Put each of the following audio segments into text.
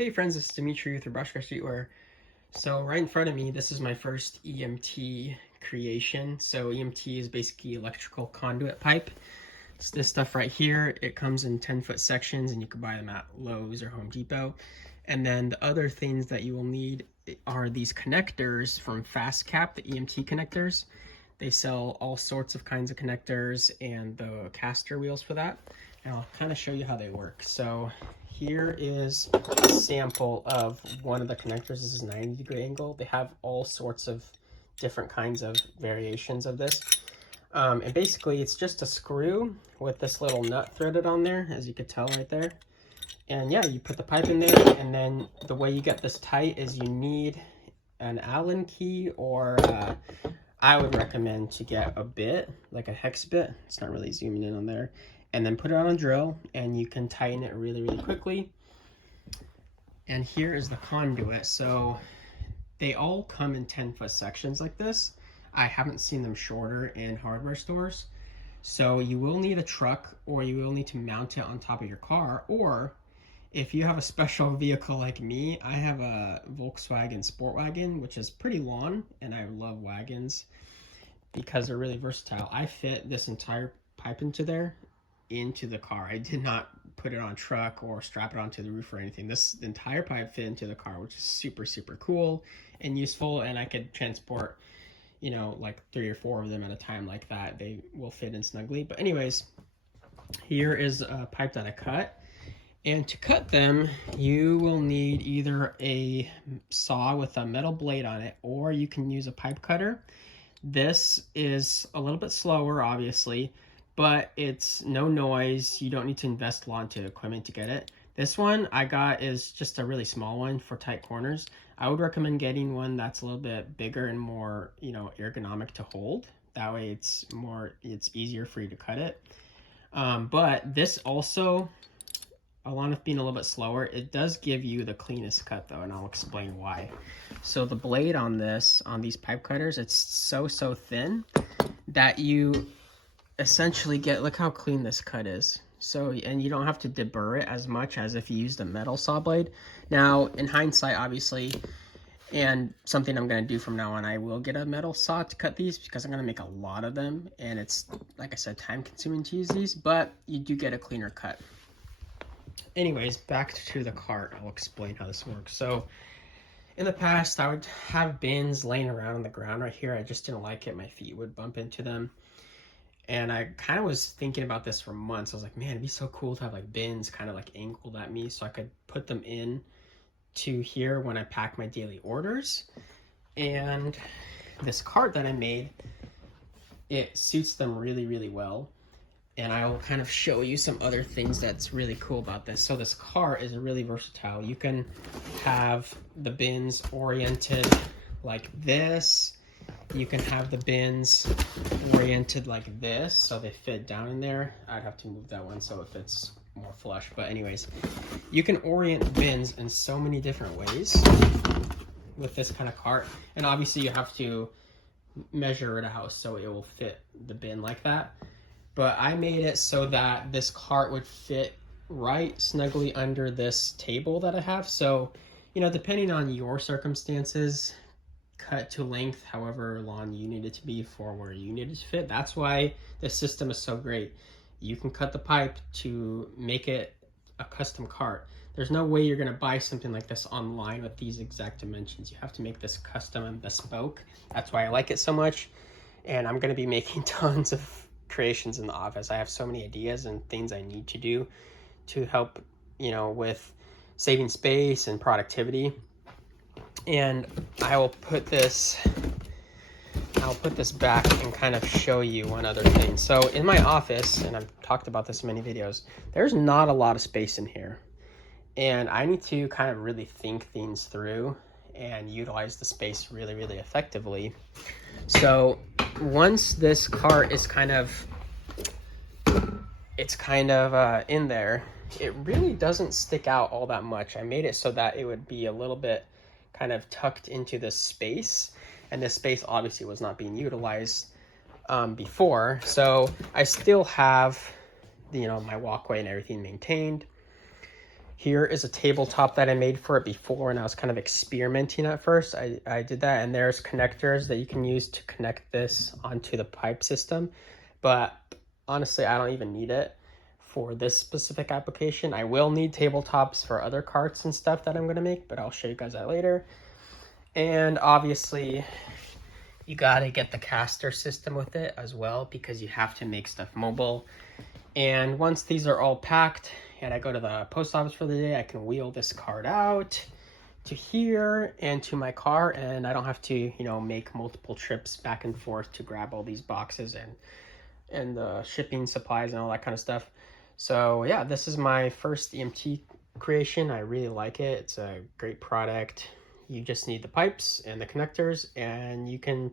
Hey friends, this is Dimitri with Brushcraft Streetwear. So right in front of me, this is my first EMT creation. So EMT is basically electrical conduit pipe. It's this stuff right here. It comes in 10-foot sections and you can buy them at Lowe's or Home Depot. And then the other things that you will need are these connectors from Fastcap, the EMT connectors. They sell all sorts of kinds of connectors and the caster wheels for that. And I'll kind of show you how they work. So here is a sample of one of the connectors. This is 90-degree angle. They have all sorts of different kinds of variations of this. And basically it's just a screw with this little nut threaded on there, as you could tell right there. And yeah, you put the pipe in there, and then the way you get this tight is you need an Allen key, or I would recommend to get a bit, like a hex bit. It's not really zooming in on there. And then put it on a drill, and you can tighten it really, really quickly. And here is the conduit. So they all come in 10-foot sections like this. I haven't seen them shorter in hardware stores. So you will need a truck, or you will need to mount it on top of your car, or if you have a special vehicle like me, I have a Volkswagen Sport Wagon, which is pretty long, and I love wagons because they're really versatile. I fit this entire pipe into the car. I did not put it on a truck or strap it onto the roof or anything. This entire pipe fit into the car, which is super, super cool and useful, and I could transport, you know, like 3 or 4 of them at a time like that. They will fit in snugly. But anyways, here is a pipe that I cut. And to cut them, you will need either a saw with a metal blade on it, or you can use a pipe cutter. This is a little bit slower, obviously, but it's no noise. You don't need to invest a lot into equipment to get it. This one I got is just a really small one for tight corners. I would recommend getting one that's a little bit bigger and more, you know, ergonomic to hold. That way it's easier for you to cut it. But this also, along with being a little bit slower, it does give you the cleanest cut though, and I'll explain why. So the blade on these pipe cutters, it's so thin that you essentially get, look how clean this cut is. So, and you don't have to deburr it as much as if you used a metal saw blade. Now, in hindsight, obviously, and something I'm going to do from now on, I will get a metal saw to cut these because I'm going to make a lot of them, and it's, like I said, time consuming to use these, but you do get a cleaner cut. Anyways, back to the cart. I'll explain how this works. So in the past, I would have bins laying around on the ground right here. I just didn't like it. My feet would bump into them. And I kind of was thinking about this for months. I was like, man, it'd be so cool to have like bins kind of like angled at me so I could put them in to here when I pack my daily orders. And this cart that I made, it suits them really, really well. And I'll kind of show you some other things that's really cool about this. So this cart is really versatile. You can have the bins oriented like this. You can have the bins oriented like this, so they fit down in there. I'd have to move that one so it fits more flush. But anyways, you can orient bins in so many different ways with this kind of cart. And obviously you have to measure it out so it will fit the bin like that. But I made it so that this cart would fit right snugly under this table that I have. So, you know, depending on your circumstances, cut to length however long you need it to be for where you need it to fit. That's why this system is so great. You can cut the pipe to make it a custom cart. There's no way you're going to buy something like this online with these exact dimensions. You have to make this custom and bespoke. That's why I like it so much. And I'm going to be making tons of creations in the office. I have so many ideas and things I need to do to help, you know, with saving space and productivity. And I will put this back and kind of show you one other thing. So in my office, and I've talked about this in many videos, there's not a lot of space in here. And I need to kind of really think things through and utilize the space really, really effectively. So once this cart is kind of in there, it really doesn't stick out all that much. I made it so that it would be a little bit kind of tucked into this space, and this space obviously was not being utilized before. So I still have, you know, my walkway and everything maintained. Here is a tabletop that I made for it before, and I was kind of experimenting at first. I did that, and there's connectors that you can use to connect this onto the pipe system. But honestly, I don't even need it for this specific application. I will need tabletops for other carts and stuff that I'm going to make, but I'll show you guys that later. And obviously, you got to get the caster system with it as well, because you have to make stuff mobile. And once these are all packed and I go to the post office for the day, I can wheel this cart out to here and to my car, and I don't have to, you know, make multiple trips back and forth to grab all these boxes and the shipping supplies and all that kind of stuff. So yeah, this is my first EMT creation. I really like it. It's a great product. You just need the pipes and the connectors, and you can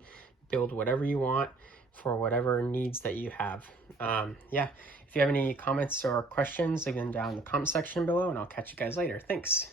build whatever you want for whatever needs that you have. Yeah, if you have any comments or questions, leave them down in the comment section below, and I'll catch you guys later. Thanks.